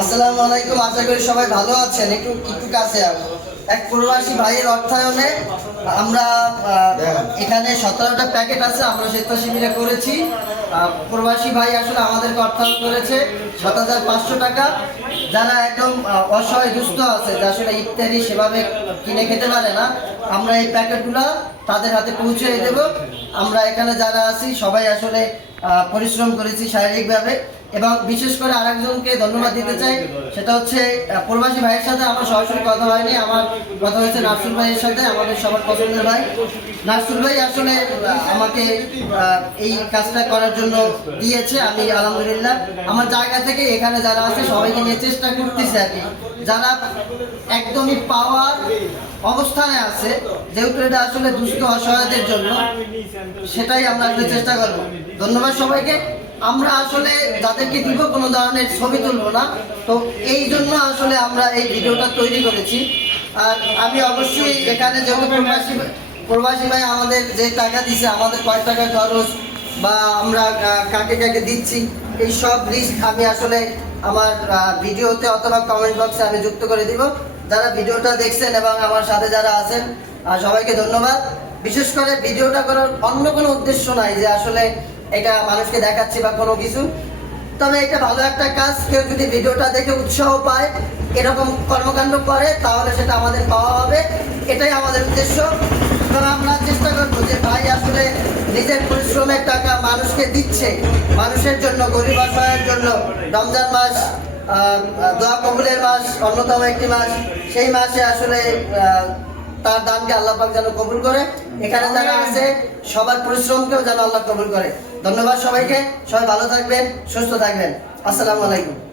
আসসালামু আলাইকুম আশা করি সবাই ভালো আছেন। একটু একটু কাছে এক প্রবাসী ভাইয়ের অর্থায়নে আমরা এখানে সতেরোটা প্যাকেট আছে আমরা স্বেচ্ছাসেবীরা করেছি। প্রবাসী ভাই আসলে আমাদেরকে অর্থায়ন করেছে সাত হাজার পাঁচশো টাকা। যারা একদম অসহায় দুস্থ আছে যে আসলে ইত্যাদি সেভাবে কিনে খেতে পারে না আমরা এই প্যাকেটগুলো তাদের হাতে পৌঁছে দেব। আমরা এখানে যারা আছি সবাই আসলে পরিশ্রম করেছি শারীরিকভাবে। এবং বিশেষ করে আরেকজনকে ধন্যবাদ দিতে চাই, সেটা হচ্ছে প্রবাসী ভাইয়ের সাথে আমার সরাসরি কথা হয়নি, আমার কথা হয়েছে নাসুর ভাইয়ের সাথে, আমাদের সবার পছন্দের ভাই। নাসুর ভাই আসলে আমাকে এই কাজটা করার জন্য দিয়েছে, আমি আলহামদুলিল্লাহ। আমার জায়গা থেকে এখানে যারা আছে, সবাইকে নিয়ে চেষ্টা করতেছি আর কি। যারা একদমই পাওয়ার অবস্থানে আছে, যেহেতু এটা আসলে দুস্থ অসহায়দের জন্য, সেটাই আমরা আসলে চেষ্টা করব। ধন্যবাদ সবাইকে। আমরা আসলে যাদেরকে দিব, কোনো ধরনের ছবি তুলবো না। তো এই জন্য আসলে আমরা এই ভিডিওটা তৈরি করেছি। আর আমি অবশ্যই এখানে যেহেতু প্রবাসী প্রবাসী ভাই আমাদের যে টাকা দিছে, আমাদের কয় টাকা খরচ বা আমরা কাকে কাকে দিচ্ছি, এই সব লিস্ট আমি আসলে আমার ভিডিওতে অথবা কমেন্ট বক্সে আমি যুক্ত করে দিব। যারা ভিডিওটা দেখছেন এবং আমার সাথে যারা আছেন সবাইকে ধন্যবাদ। বিশেষ করে ভিডিওটা করার অন্য কোনো উদ্দেশ্য নাই যে আসলে এটা মানুষকে দেখাচ্ছি বা কোনো কিছু। তবে এটা ভালো একটা কাজ, কেউ যদি ভিডিওটা দেখে উৎসাহ পায়, এরকম কর্মকাণ্ড করে, তাহলে সেটা আমাদের পাওয়া হবে। এটাই আমাদের উদ্দেশ্য। তবে আমরা চেষ্টা করব যে ভাই আসলে নিজের পরিশ্রমের টাকা মানুষকে দিচ্ছে। মানুষের জন্য, গরিব অসহায়ের জন্য। রমজান মাস দোয়া কবুলের মাস, অন্যতম একটি মাস। সেই মাসে আসলে তার দানকে আল্লাহ পাক যেন কবুল করে। এখানে যারা আছে সবার পরিশ্রমকেও যেন আল্লাহ কবুল করে। ধন্যবাদ সবাইকে। সবাই ভালো থাকবেন সুস্থ থাকবেন। আসসালামু আলাইকুম।